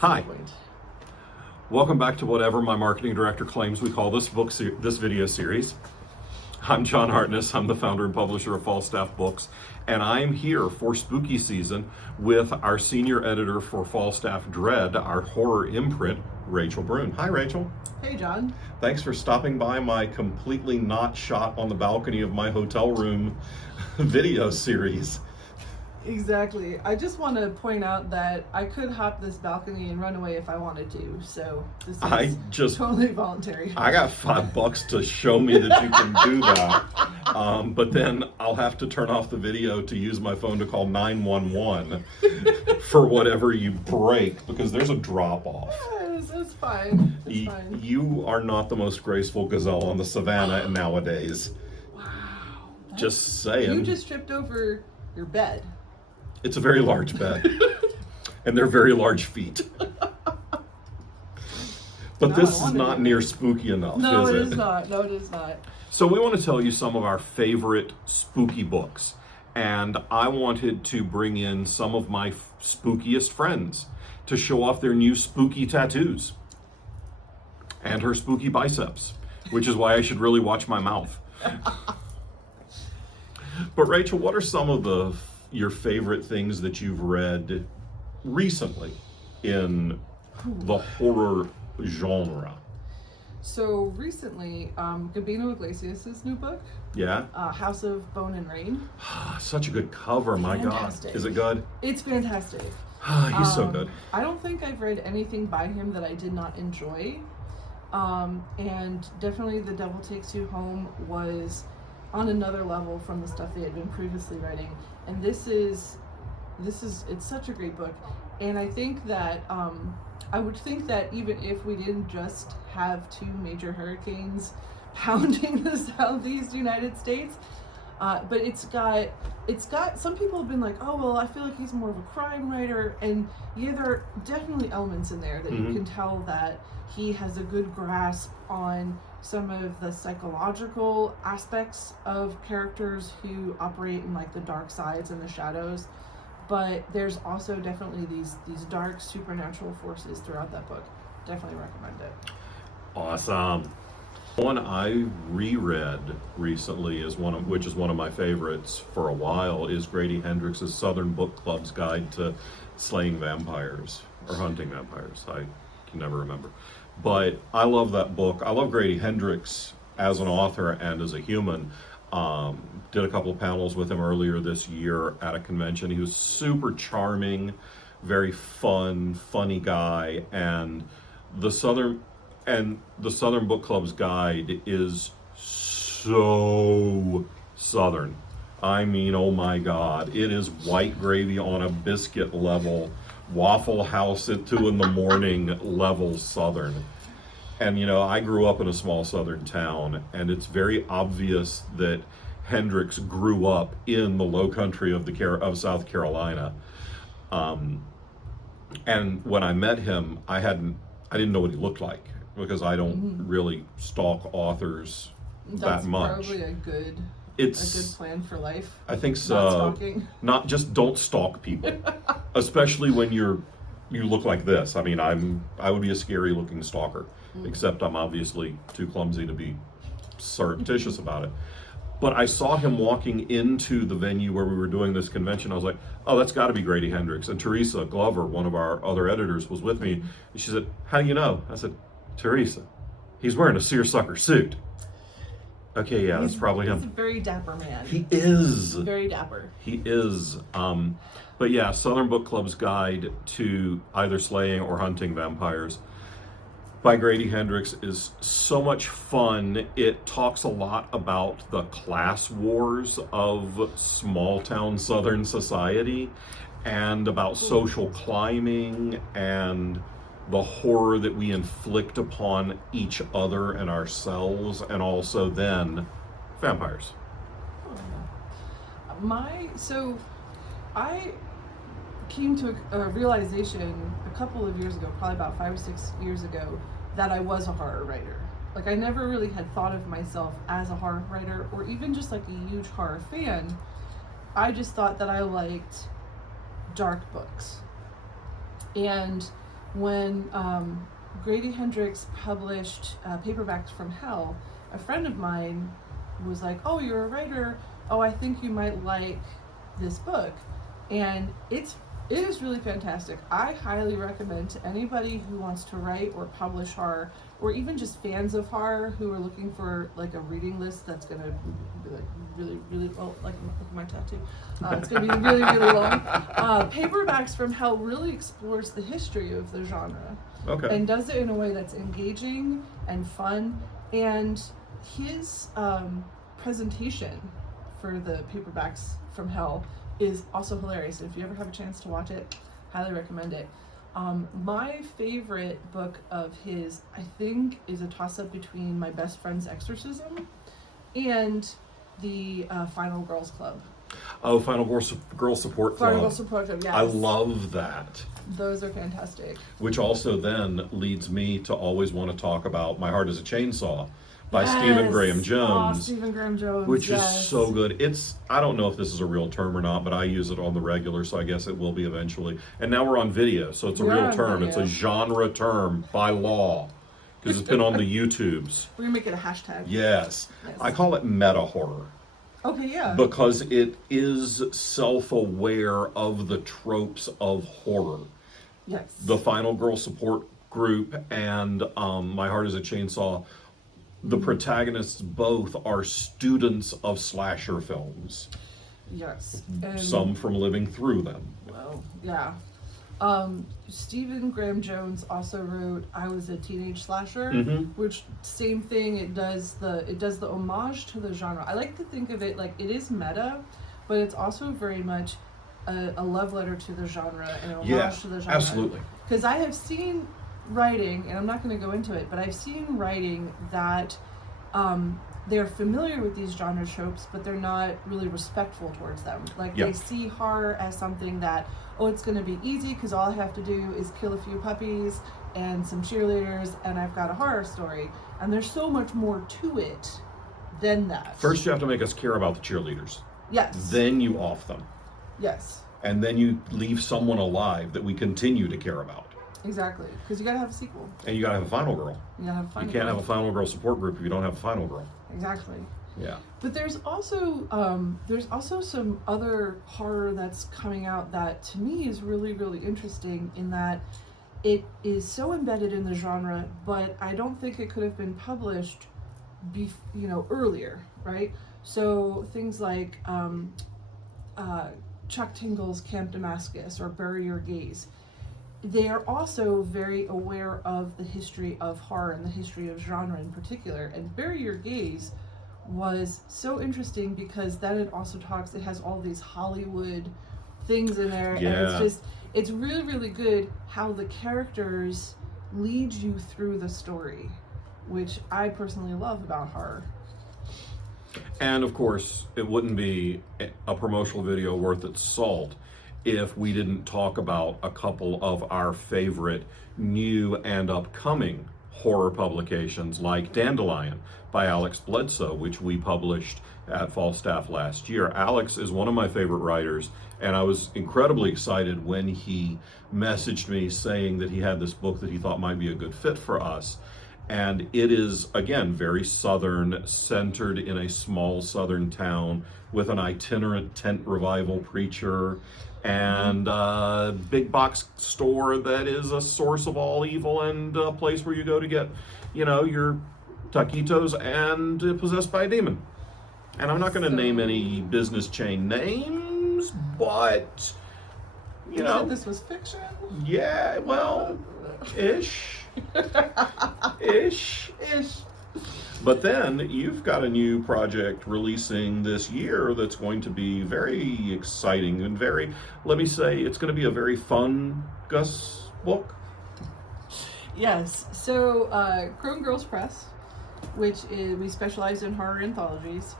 Hi, welcome back to whatever my marketing director claims we call this this video series. I'm John Hartness. I'm the founder and publisher of Falstaff Books, and I'm here for spooky season with our senior editor for Falstaff Dread, our horror imprint, Rachel Brune. Hi, Rachel. Hey, John. Thanks for stopping by my completely not shot on the balcony of my hotel room video series. Exactly. I just want to point out that I could hop this balcony and run away if I wanted to. So this is totally voluntary. I got $5 to show me that you can do that. But then I'll have to turn off the video to use my phone to call 911 for whatever you break, because there's a drop off. It's fine. It's fine. You are not the most graceful gazelle on the savannah nowadays. Wow. Just saying. You just tripped over your bed. It's a very large bed. And they're very large feet. But this is not near spooky enough, No, is it? it is not. No, it is not. So we want to tell you some of our favorite spooky books. And I wanted to bring in some of my spookiest friends to show off their new spooky tattoos. And her spooky biceps, which is why I should really watch my mouth. But Rachel, what are some of your favorite things that you've read recently in the horror genre? So recently, Gabino Iglesias' new book, Yeah? House of Bone and Rain. Such a good cover, my Fantastic. God. Is it good? It's fantastic. He's so good. I don't think I've read anything by him that I did not enjoy. And definitely The Devil Takes You Home was on another level from the stuff they had been previously writing. And it's such a great book. And I think that, I would think that even if we didn't just have two major hurricanes pounding the southeast United States, but it's got, some people have been like, oh, well, I feel like he's more of a crime writer. And yeah, there are definitely elements in there that you can tell that he has a good grasp on some of the psychological aspects of characters who operate in like the dark sides and the shadows. But there's also definitely these dark supernatural forces throughout that book. Definitely recommend it. Awesome. One I reread recently which is one of my favorites for a while, is Grady Hendrix's Southern Book Club's Guide to Slaying Vampires or Hunting Vampires. I can never remember. But I love that book. I love Grady Hendrix as an author and as a human. Did a couple of panels with him earlier this year at a convention. He was super charming, very funny guy, and the Southern Book Club's Guide is so Southern. I mean, oh my God, it is white gravy on a biscuit level, Waffle House at 2 a.m. level Southern. And you know, I grew up in a small Southern town, and it's very obvious that Hendrix grew up in the low country of South Carolina. And when I met him, I didn't know what he looked like, because I don't really stalk authors that much. That's probably a good plan for life. I think so. Not stalking. Not just don't stalk people, especially when you look like this. I mean, I would be a scary looking stalker, except I'm obviously too clumsy to be surreptitious about it. But I saw him walking into the venue where we were doing this convention. I was like, oh, that's got to be Grady Hendrix. And Teresa Glover, one of our other editors, was with me. And she said, how do you know? I said, Teresa, he's wearing a seersucker suit. Okay, yeah, that's probably him. He's a very dapper man. He is. Very dapper. He is. But yeah, Southern Book Club's Guide to Either Slaying or Hunting Vampires by Grady Hendrix is so much fun. It talks a lot about the class wars of small town Southern society, and about social climbing and the horror that we inflict upon each other and ourselves, and also then vampires. I came to a realization a couple of years ago, probably about 5 or 6 years ago, that I was a horror writer. Like, I never really had thought of myself as a horror writer, or even just like a huge horror fan. I just thought that I liked dark books. And when Grady Hendrix published Paperbacks from Hell, a friend of mine was like, "Oh, you're a writer. Oh, I think you might like this book," and it is really fantastic. I highly recommend to anybody who wants to write or publish horror, or even just fans of horror who are looking for like a reading list that's gonna be like really, really well, like my tattoo. It's gonna be really, really long. Paperbacks from Hell really explores the history of the genre, and does it in a way that's engaging and fun. And his presentation for the Paperbacks from Hell is also hilarious. If you ever have a chance to watch it, highly recommend it. My favorite book of his, I think, is a toss-up between My Best Friend's Exorcism and the Final Girls Club. Oh, Final Girl Support Club. Final Girl Support Club, yes. I love that. Those are fantastic. Which also then leads me to always want to talk about My Heart is a Chainsaw by Stephen Graham Jones. Oh, Stephen Graham Jones, which is so good. It's, I don't know if this is a real term or not, but I use it on the regular, so I guess it will be eventually. And now we're on video, so it's a real term. It's a genre term by law, because it's been on the YouTubes. We're going to make it a hashtag. Yes. I call it meta horror. Okay, yeah. Because it is self-aware of the tropes of horror. Yes. The Final Girl Support Group and My Heart is a Chainsaw, the protagonists both are students of slasher films. Yes. Some from living through them. Well, yeah. Stephen Graham Jones also wrote I Was a Teenage Slasher, which same thing, it does the homage to the genre. I like to think of it like it is meta, but it's also very much a love letter to the genre and an homage to the genre. Absolutely. Because I have seen writing, and I'm not going to go into it, but I've seen writing that they're familiar with these genre tropes, but they're not really respectful towards them. Like they see horror as something that, oh, it's going to be easy because all I have to do is kill a few puppies and some cheerleaders and I've got a horror story. And there's so much more to it than that. First you have to make us care about the cheerleaders. Yes. Then you off them. Yes. And then you leave someone alive that we continue to care about. Exactly, because you gotta have a sequel. And you gotta have a final girl. You gotta have a final You can't girl. have a final girl support group if you don't have a final girl. Exactly. Yeah. But there's also some other horror that's coming out that to me is really, really interesting in that it is so embedded in the genre, but I don't think it could have been published earlier, right? So things like Chuck Tingle's Camp Damascus or Bury Your Gaze. They are also very aware of the history of horror and the history of genre in particular. And Bury Your Gaze was so interesting because then it also it has all these Hollywood things in there. Yeah. And it's really, really good how the characters lead you through the story, which I personally love about horror. And of course, it wouldn't be a promotional video worth its salt if we didn't talk about a couple of our favorite new and upcoming horror publications like Dandelion by Alex Bledsoe, which we published at Falstaff last year. Alex is one of my favorite writers, and I was incredibly excited when he messaged me saying that he had this book that he thought might be a good fit for us. And it is, again, very Southern, centered in a small Southern town with an itinerant tent revival preacher and a big box store that is a source of all evil and a place where you go to get, your taquitos and possessed by a demon. And I'm not going to name any business chain names, but, You said this was fiction? Yeah, well, ish. Ish. But then you've got a new project releasing this year that's going to be very exciting and let me say, it's going to be a very fun Gus book. Yes. So, Crone Girls Press, which is, we specialize in horror anthologies.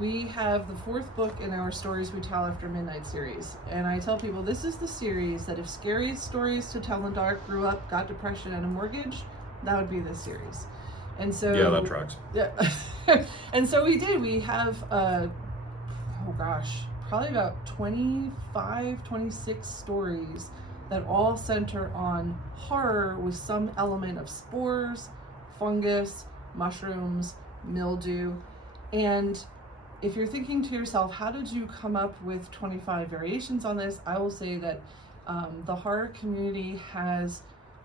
We have the fourth book in our Stories We Tell After Midnight series. And I tell people this is the series that if scariest stories to tell in the dark grew up, got depression and a mortgage, that would be this series. And so yeah, that tracks. Yeah. And so we did. We have probably about 25, 26 stories that all center on horror with some element of spores, fungus, mushrooms, mildew. And if you're thinking to yourself, how did you come up with 25 variations on this? I will say that the horror community has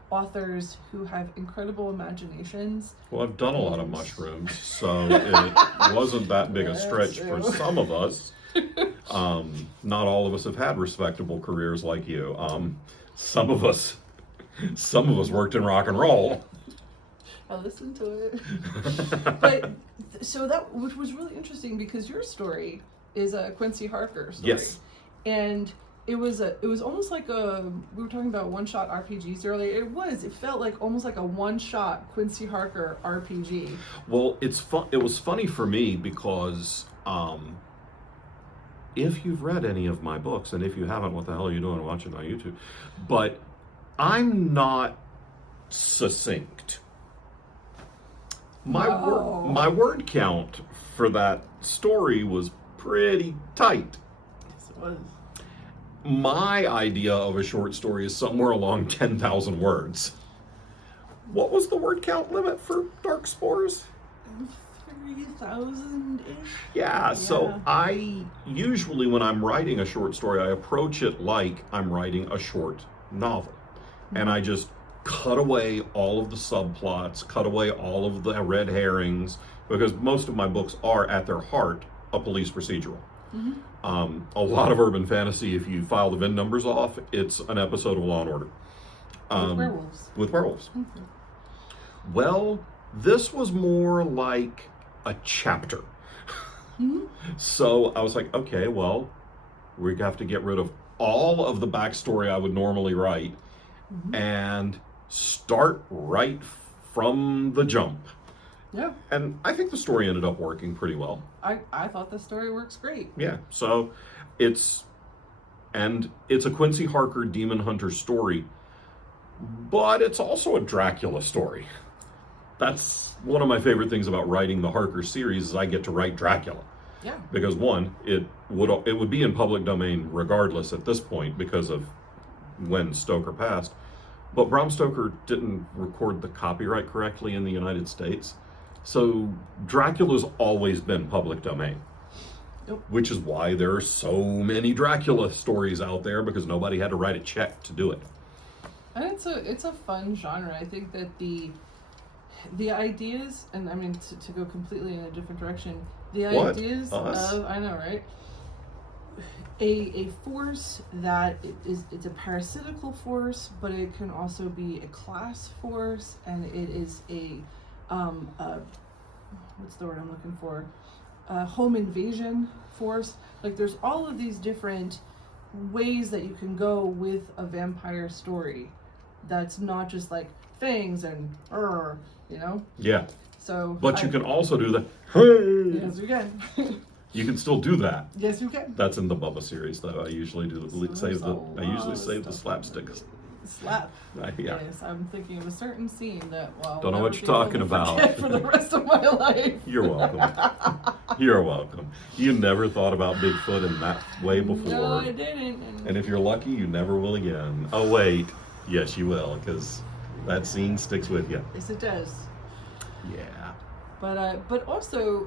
authors who have incredible imaginations. Well, I've done a lot of mushrooms, so it wasn't that big a stretch for some of us. Not all of us have had respectable careers like you. Some of us worked in rock and roll. I listened to it. But so that, which was really interesting, because your story is a Quincy Harker story. Yes. And it was almost like we were talking about one-shot RPGs earlier. It felt like almost like a one-shot Quincy Harker RPG. Well, it was funny for me because if you've read any of my books, and if you haven't, what the hell are you doing watching on YouTube? But I'm not succinct. My word count for that story was pretty tight. Yes, it was. My idea of a short story is somewhere along 10,000 words. What was the word count limit for Dark Spores? 3,000-ish? Yeah, so I usually, when I'm writing a short story, I approach it like I'm writing a short novel. And I just cut away all of the subplots, cut away all of the red herrings, because most of my books are, at their heart, a police procedural. A lot of urban fantasy, if you file the VIN numbers off, it's an episode of Law and Order. With werewolves. Well, this was more like a chapter. So I was like, okay, well, we have to get rid of all of the backstory I would normally write and start right from the jump. Yeah. And I think the story ended up working pretty well. I thought the story works great. Yeah, so it's a Quincy Harker Demon Hunter story, but it's also a Dracula story. That's one of my favorite things about writing the Harker series, is I get to write Dracula. Yeah. Because one, it would be in public domain regardless at this point because of when Stoker passed. But Bram Stoker didn't record the copyright correctly in the United States. So Dracula's always been public domain. Yep. Which is why there are so many Dracula stories out there, because nobody had to write a check to do it. And it's a fun genre. I think that the ideas, and I mean to go completely in a different direction, the ideas of, I know, right? A force that it's a parasitical force, but it can also be a class force, and it is a what's the word I'm looking for? Home invasion force. Like, there's all of these different ways that you can go with a vampire story. That's not just like fangs and you know. Yeah. So. But you can also do the hey. Yes, you can. You can still do that. Yes, you can. That's in the Bubba series, though. I usually do save the slapstick. Slap. Yeah. Yes, I'm thinking of a certain scene that don't know what you're talking about for the rest of my life. You're welcome. You're welcome. You never thought about Bigfoot in that way before. No, I didn't. And if you're lucky, you never will again. Oh wait, yes you will, because that scene sticks with you. Yes, it does. Yeah. But also,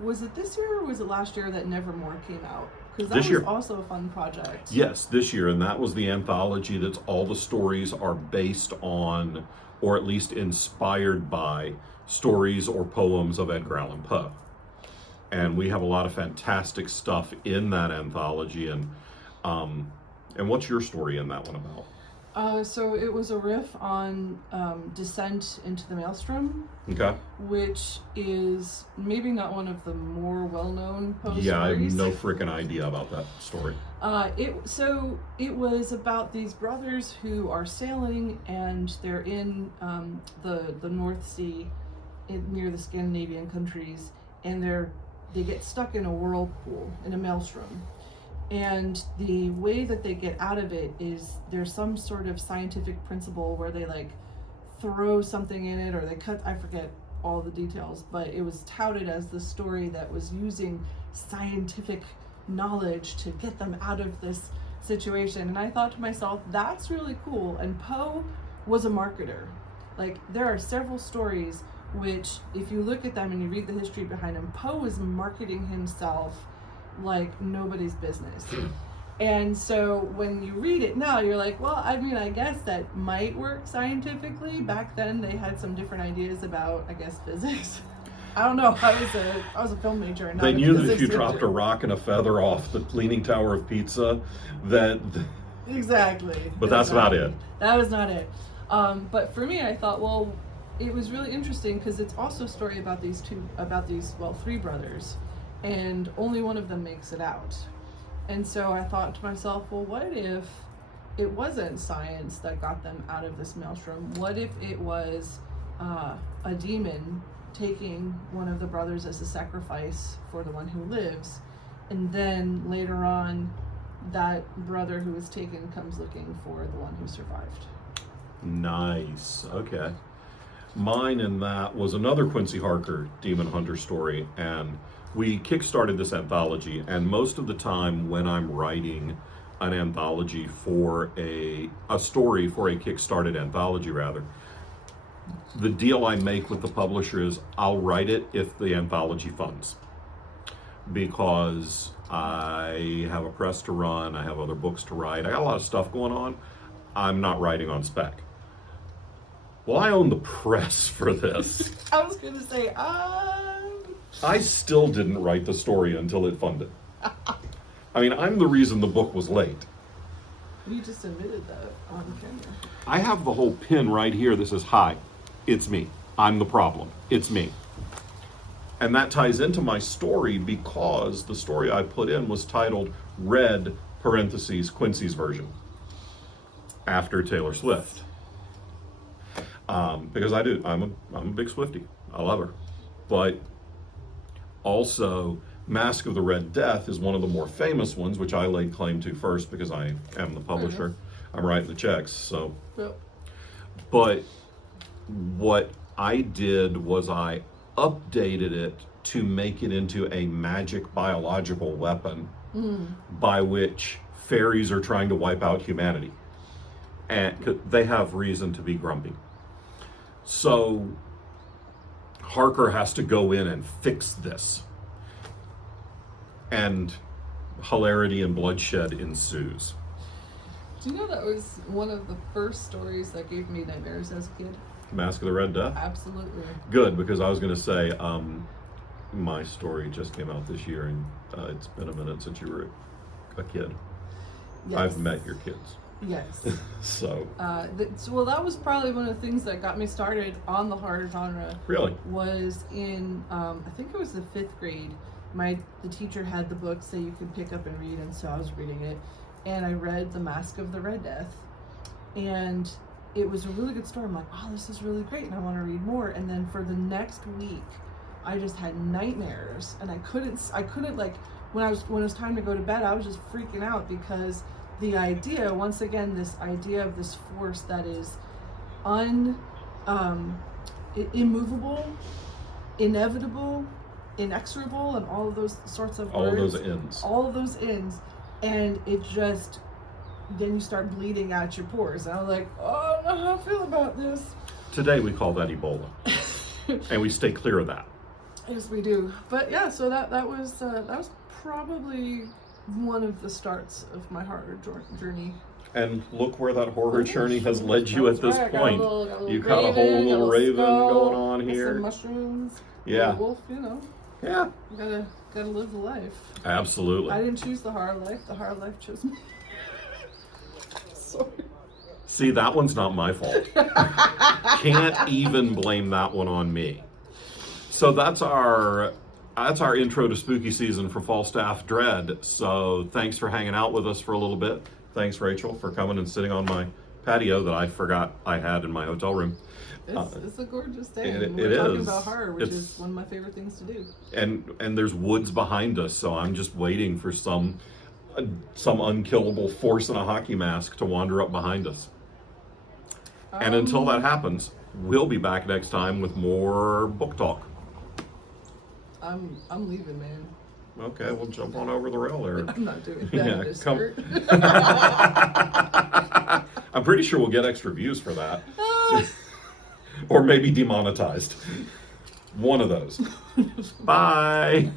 was it this year or was it last year that Nevermore came out? Because that was also a fun project. Yes, this year, and that was the anthology that's all the stories are based on, or at least inspired by, stories or poems of Edgar Allan Poe. And we have a lot of fantastic stuff in that anthology. And what's your story in that one about? So it was a riff on Descent into the Maelstrom. Okay. Which is maybe not one of the more well-known Poe stories. Yeah, I have no freaking idea about that story. It was about these brothers who are sailing, and they're in the North Sea, near the Scandinavian countries, and they get stuck in a whirlpool, in a maelstrom. And the way that they get out of it is there's some sort of scientific principle where they like throw something in it, or they cut, I forget all the details, but it was touted as the story that was using scientific knowledge to get them out of this situation. And I thought to myself, that's really cool. And Poe was a marketer. Like, there are several stories which, if you look at them and you read the history behind him, Poe was marketing himself like nobody's business. And so when you read it now, you're like, well, I mean, I guess that might work scientifically. Back then, they had some different ideas about, I guess, physics. I don't know. I was a film major. And They not a knew that if physics you major. dropped a rock and a feather off the Leaning Tower of Pisa, that. Exactly. But that's about it. That was not it. But for me, I thought, well, it was really interesting because it's also a story about these three brothers, and only one of them makes it out. And so I thought to myself, well, what if it wasn't science that got them out of this maelstrom? What if it was a demon taking one of the brothers as a sacrifice for the one who lives, and then later on, that brother who was taken comes looking for the one who survived? Nice. Okay. Mine in that was another Quincy Harker Demon Hunter story, and we kickstarted this anthology. And most of the time when I'm writing an anthology for a story for a kickstarted anthology, rather, the deal I make with the publisher is I'll write it if the anthology funds, because I have a press to run, I have other books to write, I got a lot of stuff going on. I'm not writing on spec. Well, I own the press for this. I was going to say, I still didn't write the story until it funded. I mean, I'm the reason the book was late. You just admitted that on camera. I have the whole pin right here that says, "Hi, it's me. I'm the problem. It's me." And that ties into my story because the story I put in was titled Red, parentheses, Quincy's version, after Taylor Swift. Because I'm a big Swiftie. I love her. But also, Mask of the Red Death is one of the more famous ones, which I laid claim to first because I am the publisher. I'm writing the checks, so. Yep. But what I did was I updated it to make it into a magic biological weapon by which fairies are trying to wipe out humanity. And they have reason to be grumpy. So Harker has to go in and fix this. And hilarity and bloodshed ensues. Do you know that was one of the first stories that gave me nightmares as a kid? Mask of the Red Death? Absolutely. Good, because I was going to say, my story just came out this year, and it's been a minute since you were a kid. Yes. I've met your kids. Yes. So. Well, that was probably one of the things that got me started on the horror genre. Really? Was in, I think it was the 5th grade. The teacher had the books that you could pick up and read, and so I was reading it. And I read The Mask of the Red Death. And it was a really good story. I'm like, oh, this is really great, and I want to read more. And then for the next week, I just had nightmares, and I couldn't like, when it was time to go to bed, I was just freaking out because the idea, once again, this idea of this force that is immovable, inevitable, inexorable, and all of those sorts of words. All of those ends. And it just, then you start bleeding out your pores. And I was like, oh, I don't know how I feel about this. Today we call that Ebola. And we stay clear of that. Yes, we do. But yeah, so that was probably one of the starts of my horror journey. And look where that horror journey has led you at this point. You got a raven, whole little raven going on some here. mushrooms. Yeah. Wolf, Yeah. You gotta live the life. Absolutely. I didn't choose the horror life. The horror life chose me. Sorry. See, that one's not my fault. Can't even blame that one on me. So that's our intro to spooky season for Falstaff Dread. So thanks for hanging out with us for a little bit. Thanks, Rachel, for coming and sitting on my patio that I forgot I had in my hotel room. It's a gorgeous day. We're talking about horror, which is one of my favorite things to do. And there's woods behind us, so I'm just waiting for some unkillable force in a hockey mask to wander up behind us. And until that happens, we'll be back next time with more book talk. I'm leaving, man. Okay, we'll jump on over the rail there. I'm not doing that Yeah, in a come- skirt. I'm pretty sure we'll get extra views for that. Or maybe demonetized. One of those. Bye.